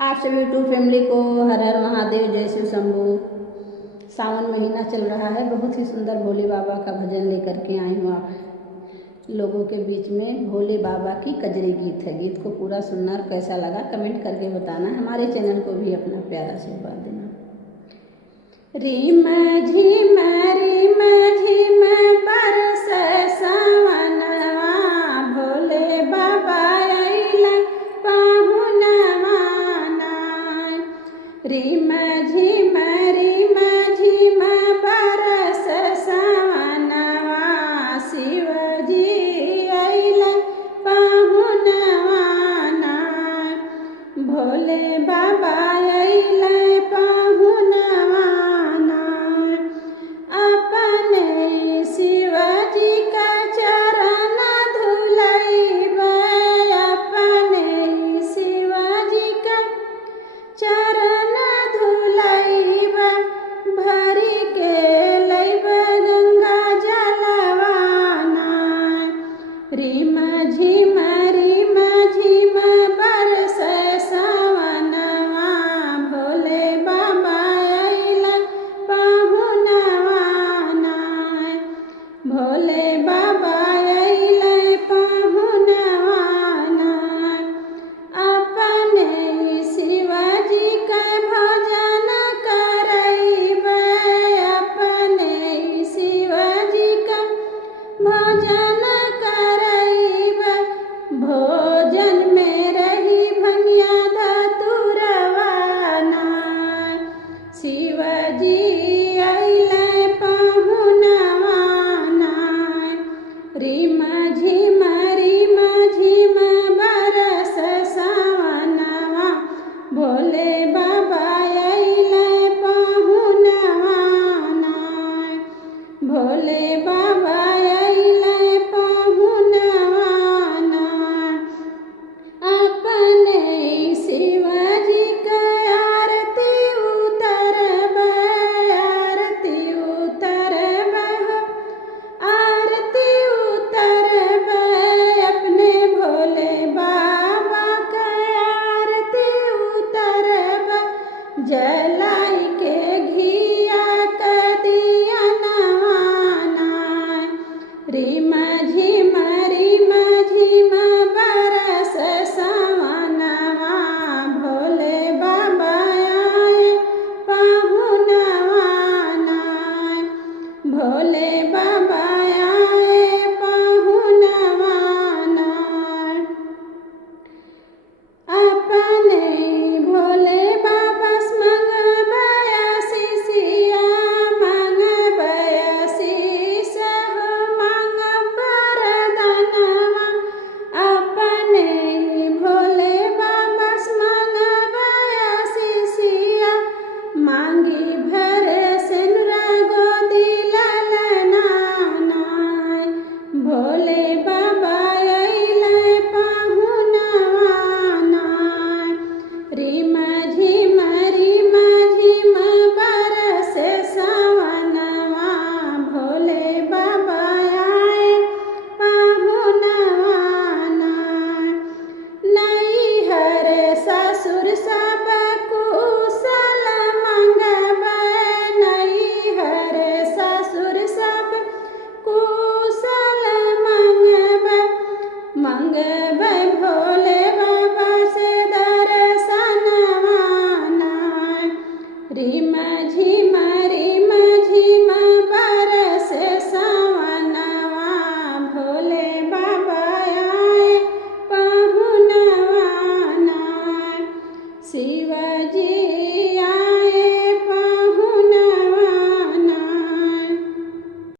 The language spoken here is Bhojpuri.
आप सभी यूट्यूब फैमिली को हर हर महादेव, जय शिव शंभू। सावन महीना चल रहा है, बहुत ही सुंदर भोले बाबा का भजन लेकर के आई हूँ आप लोगों के बीच में। भोले बाबा की कजरी गीत है। गीत को पूरा सुनना और कैसा लगा कमेंट करके बताना। हमारे चैनल को भी अपना प्यारा आशीर्वाद देना। रीम झीम रीम झीम बरसे सावनवा, भोले बाबा अइलन पाहुनवा नाय। रीम झीम बरसे सावनवा, शिवजी अइलन पाहुनवा नाय। भोले बाबा अइलन पाहुनवा नाय। अपने शिवजी का चरण धुलैबै, अपने शिवजी का चरण धुलैबै, भरि के लैबै गंगा जलवा नाय। रीम झीम बरसे सावनवा, भोले बाबा अइलन पाहुनवा नाय। भोले बाबा अइलन पाहुनवा नाय। अपने शिवजी के भजन करैबै, अपने शिवजी का भजन करैबै, भोजन में रही भंगिया धतुरवा नाय। शिवजी अइलन पाहुनवा नाय। रीम झीम बरसे सावनवा, भोले बाबा अइलन पाहुनवा नाय। भोले बाबा अइलन पाहुनवा नाय। अपने शिवजी के आरती उतरबै, आरती उतरबै हो, आरती उतरबै, अपने भोले बाबा के आरती उतरबै, जलाई के घिया के दियनवा नाय। रीम झीम बरसे सावनवा, भोले बाबा अइलन पाहुनवा नाय। भोले बाबा अइलन पाहुनवा नाय। अपने भोले बाबा मंगबै आशीषिया, मंगबै आशीष हो, मंगब वरदानवा। अपने भोले बाबा मंगबै आशीषिया, मांगी भर सिनुरा गोदी ललना नाय। भोले बाबा अइलन पाहुनवा नाय। रीम झीम बरसे सावनवा, भोले बाबा अइलन पाहुनवा नाय। नैहर ससुर सब कुशल मंगबै, नैहर ससुर सब कुशल मंगबै, मंगबै भोले बाबा से दर्शनवा नाय। रीम झीम बरसे सावनवा, भोले बाबा अइलन पाहुनवा नाय। शिवजी